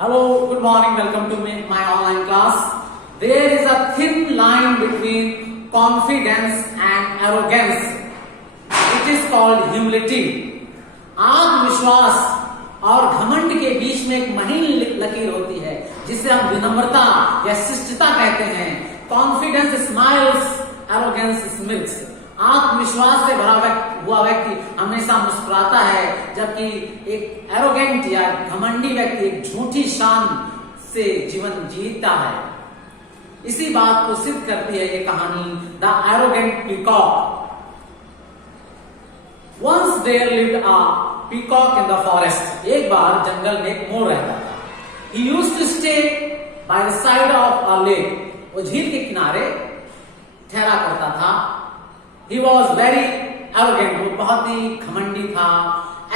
Hello, good morning, welcome to my online class. There is a thin line between confidence and arrogance. It is called humility. आत्मविश्वास और घमंड के बीच में एक महीन लकीर होती है जिसे हम विनम्रता या शिष्टता कहते हैं. Confidence smiles, arrogance smiles. आत्मविश्वास से भरा हुआ व्यक्ति हमेशा मुस्कुराता है, जबकि एक एरोगेंट या घमंडी व्यक्ति एक झूठी शान से जीवन जीता है. इसी बात को सिद्ध करती है ये कहानी the arrogant peacock. Once there lived a peacock in the forest. एक बार जंगल में एक मोर रहता था. He used to stay by the side of a lake. वो झील के किनारे ठहरा करता था. He was very arrogant. वो बहुत ही घमंडी था.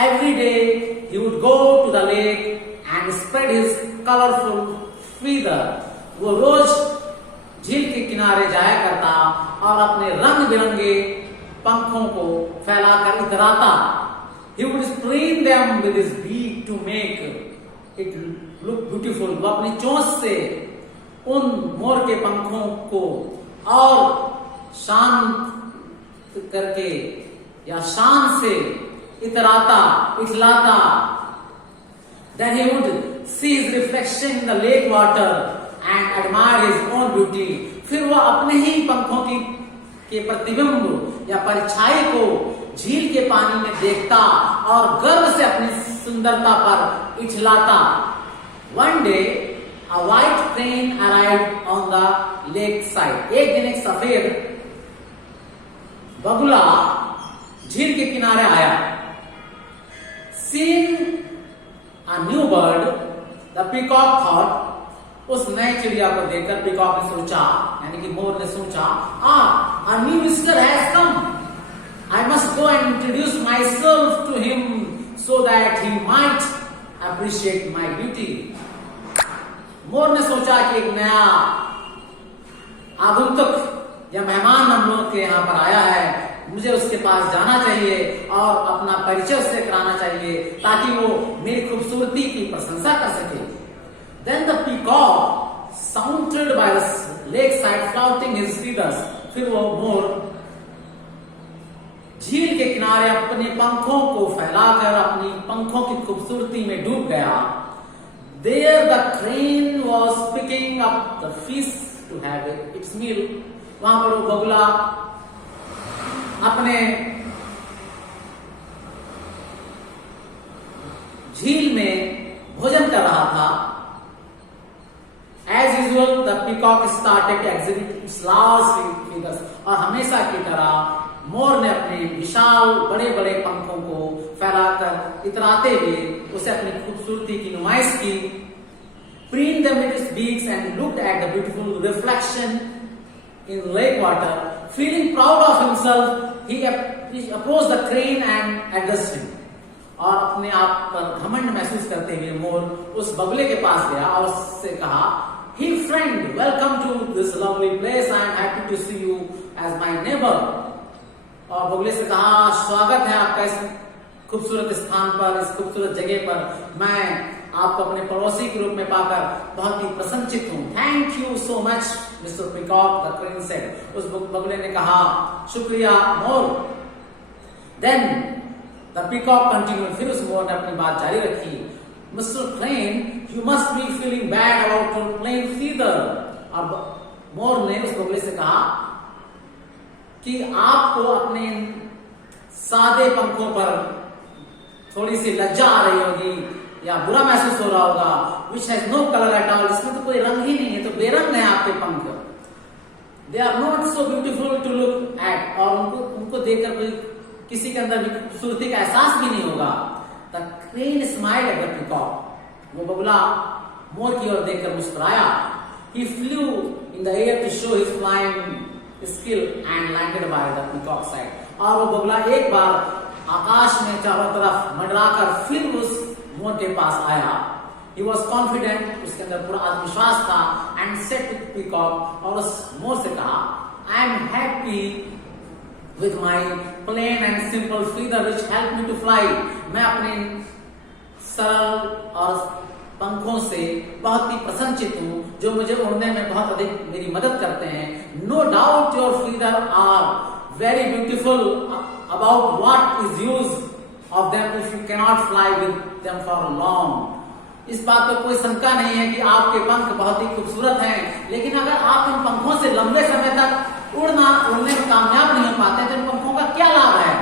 Every day he would go to the lake and spread his colorful feather. वो रोज झील के किनारे जाया करता और अपने रंग बिरंगे पंखों को फैलाकर इतराता. He would screen them with his beak to make it look beautiful. वो अपनी चोंच से उन मोर के पंखों को और शांत करके या शान से इतराता, इठलाता. Then he would see his reflection in the lake water and admire his own beauty. फिर वो अपने ही पंखों के प्रतिबिंब या परछाई को झील के पानी में देखता और गर्व से अपनी सुंदरता पर इठलाता. One day a white crane arrived on the lake side. एक दिन एक सफेद बगुला झील के किनारे आया. Seeing a new bird, the peacock thought. उस नए चिड़िया को देखकर पीकॉक ने सोचा, यानी कि मोर ने सोचा, a new visitor has come. I must go and introduce myself to him so that he might appreciate my beauty. मोर ने सोचा कि एक नया आगंतुक या मेहमान हम लोग के यहाँ पर आया है, मुझे उसके पास जाना चाहिए और अपना परिचय उससे कराना चाहिए ताकि वो मेरी खूबसूरती की प्रशंसा कर सके. Then the peacock sauntered by the lakeside, flaunting his feathers. फिर वो मोर झील के किनारे अपने पंखों को फैलाकर अपनी पंखों की खूबसूरती में डूब गया. There the crane was picking up the fish to have its meal. वहां पर वो बगुला अपने झील में भोजन कर रहा था. As usual, the peacock started to exhibit its large feathers. और हमेशा की तरह मोर ने अपने विशाल बड़े बड़े पंखों को फैलाकर इतराते हुए उसे अपनी खूबसूरती की नुमाइश की. Preened them with its beaks and looked at the beautiful reflection in lake water. Feeling proud of himself, he approached the crane and addressed him. और अपने आप पर घमंड महसूस करते हुए मोर उस बगुले के पास गया और उससे कहा, Hey friend, welcome to this lovely place. I am happy to see you as my neighbor. और बगुले से कहा, स्वागत है आपका इस खूबसूरत स्थान पर, इस खूबसूरत जगह पर. मैं आपको अपने पड़ोसी के रूप में पाकर बहुत ही प्रसन्नचित हूँ. Thank you so much, Mr. Peacock, the crane said. उस बगुले ने कहा, शुक्रिया मोर. Then the peacock continued. फिर उस मोर ने अपनी बात जारी रखी. Mr. Crane, you must be feeling bad about your plain feather. अब मोर ने उस बगुले से कहा कि आपको अपने सादे पंखों पर थोड़ी सी लज्जा आ रही होगी या बुरा महसूस हो रहा होगा. Which has no color at all. इसमें तो कोई रंग ही नहीं है, तो बेरंग है आपके पंख. They are not so beautiful to look at. और उनको देखकर कोई किसी के अंदर भी खूबसूरती का एहसास भी नहीं होगा. The crane smiled at the peacock. वो बगुला मोर की ओर देखकर मुस्कुराया. He flew in the air to show his flying skill and landed by the peacock side. और वो बगुला एक बार आकाश में चारों तरफ मंडराकर फिर उस मोर के पास आया. He was confident. उसके अंदर पूरा आत्मविश्वास था. And said to the peacock, और उस मोर से कहा, I am happy with my plain and simple feather which help me to fly. मैं अपने सरल और पंखों से बहुत ही प्रसन्नचित हूँ, जो मुझे उड़ने में बहुत अधिक मेरी मदद करते हैं। No doubt your feather are very beautiful about what is use of them if you cannot fly with them for long. इस बात पे कोई शंका नहीं है कि आपके पंख बहुत ही खूबसूरत हैं, लेकिन अगर आप इन पंखों से लंबे समय तक उड़ने में कामयाब नहीं हो पाते तो इन पंखों का क्या लाभ है?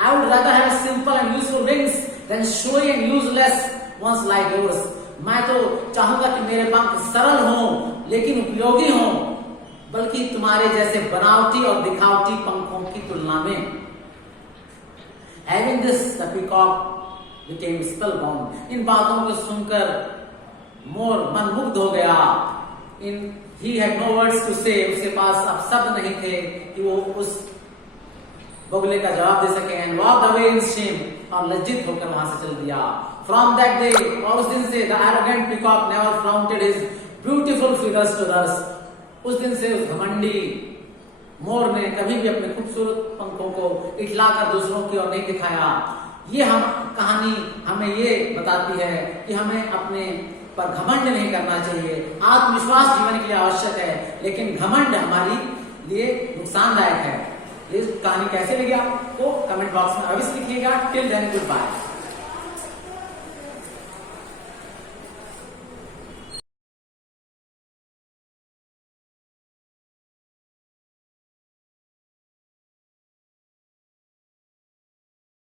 I would rather have simple and useful wings than showy and useless ones like yours. मैं तो चाहूंगा कि मेरे पंख सरल हों लेकिन उपयोगी हों, बल्कि तुम्हारे जैसे बनावटी और दिखावटी पंखों की तुलना में। Having this, the peacock became spellbound. इन बातों को सुनकर मोर मनमुग्ध हो गया। He had no words to say. उसके पास अब शब्द नहीं थे कि वो उस बगुले का जवाब दे सके। And walked away in shame, और लज्जित होकर वहां से चल दिया। From that day, और उस दिन से the arrogant peacock never flaunted his beautiful feathers to others. उस दिन से उस घमंडी मोर ने कभी भी अपने खूबसूरत पंखों को इठलाकर दूसरों की ओर नहीं दिखाया। ये कहानी हमें ये बताती है कि हमें अपने पर घमंड नहीं करना चाहिए। आत्मविश्वास जीवन के लिए आवश्यक है, लेकिन घमंड हमारे लिए नुकसानदायक है। ये कहानी कैसे लगी आपको कमेंट बॉक्स में अवश्य लिखिएगा। Till then good bye.